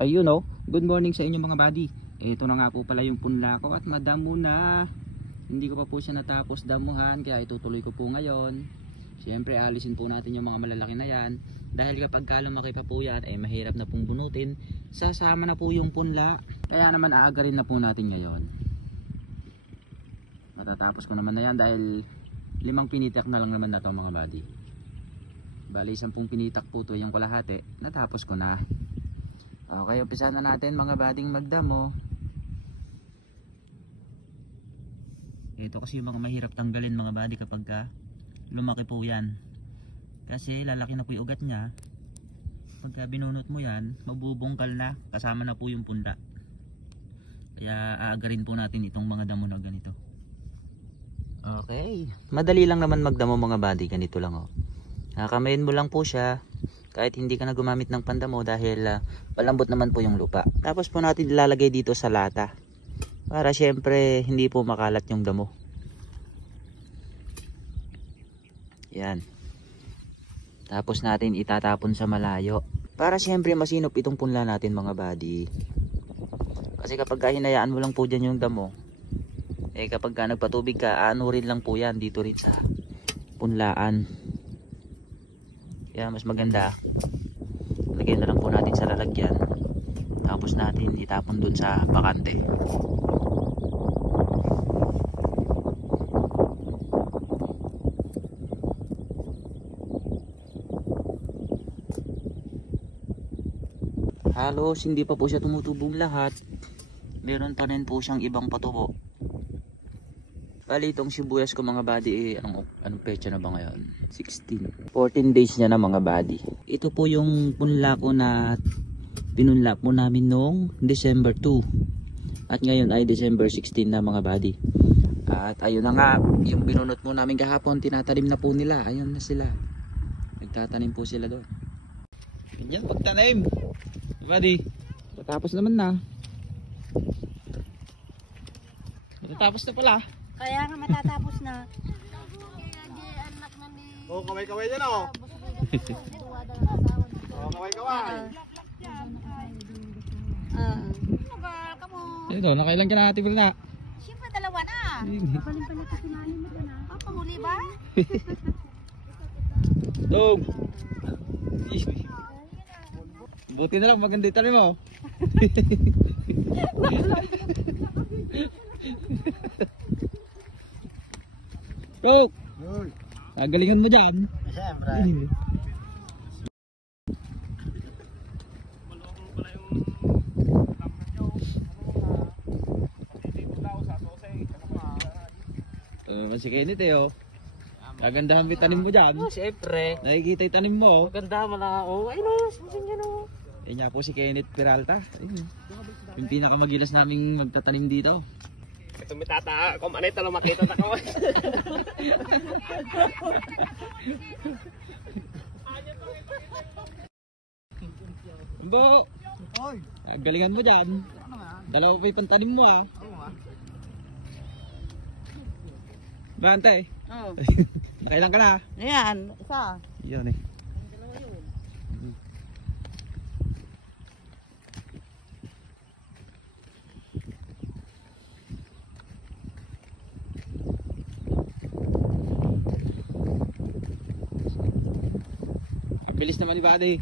Ayun oh, good morning sa inyo mga buddy. Ito na nga po pala yung punla ko at madamo na. Hindi ko pa po siya natapos damuhan kaya itutuloy ko po ngayon. Siyempre alisin po natin yung mga malalaki na yan. Dahil kapag lumaki pa po yan mahirap na pong bunutin. Sasama na po yung punla. Kaya naman aagarin na po natin ngayon. Matatapos ko naman na yan dahil 5 pinitak na lang naman na to mga buddy. Bali 10 pinitak po to yung kalahati. Natapos ko na. Okay, umpisa na natin mga bading magdamo. Ito kasi yung mga mahirap tanggalin mga badi kapag lumaki po yan. Kasi lalaki na po yung ugat niya. Pagka binunot mo yan, mabubungkal na. Kasama na po yung punla. Kaya aagarin po natin itong mga damo na ganito. Okay. Madali lang naman magdamo mga badi. Ganito lang oh. Kamayin mo lang po siya. Kahit hindi ka na gumamit ng pandamo dahil malambot naman po yung lupa. Tapos po natin ilalagay dito sa lata. Para syempre hindi po makalat yung damo. Yan. Tapos natin itatapon sa malayo. Para syempre masinop itong punla natin mga buddy. Kasi kapag hinayaan mo lang po dyan yung damo. Kapag nagpatubig ka, aanurin lang po yan dito rin sa punlaan. Kaya mas maganda lagay na lang po natin sa lalagyan tapos natin itapon dun sa bakante. Halos hindi pa po siya tumutubong lahat, meron pa rin po siyang ibang patubo. Bali itong sibuyas ko mga buddy anong petsa na ba ngayon? 16. 14 days niya na mga buddy. Ito po yung punla ko na pinunla po namin noong December 2. At ngayon ay December 16 na mga buddy. At ayun na nga, yung binunot po namin kahapon, tinatanim na po nila. Ayun na sila. Nagtatanim po sila doon. Ganyan pagtanim. Buddy, matapos naman na. Matatapos na pala. Kaya nga matatapos na. Oh, kaway-kaway dyan oh. Oh, kaway-kaway. Ito, nakailan ka na ate na? Siyempre dalawa na. Paling-paling kasi namin mo na. Pahuli ba? Dog. Buti na lang maganda itanim mo. Dog. Galingan mo dyan. Siyempre. Si Kenneth oh. Kagandahan mo tanim mo dyan. Siyempre. Nakikita yung tanim mo. Maganda mo na. Oh, ayun o. Susin yan o. Yan nga po si Kenneth Peralta. Ayun. Yung pinakamagilas naming magtatanim dito. Ito may tata. Kung ano ito lang makita na kaway. Ambo. Galingan mo dyan. Dalawa pa yung pantanim mo ah. Bante. Oo. Nakailan ka na? Ayan, isa. Yan eh. Bilis naman ni Buddy.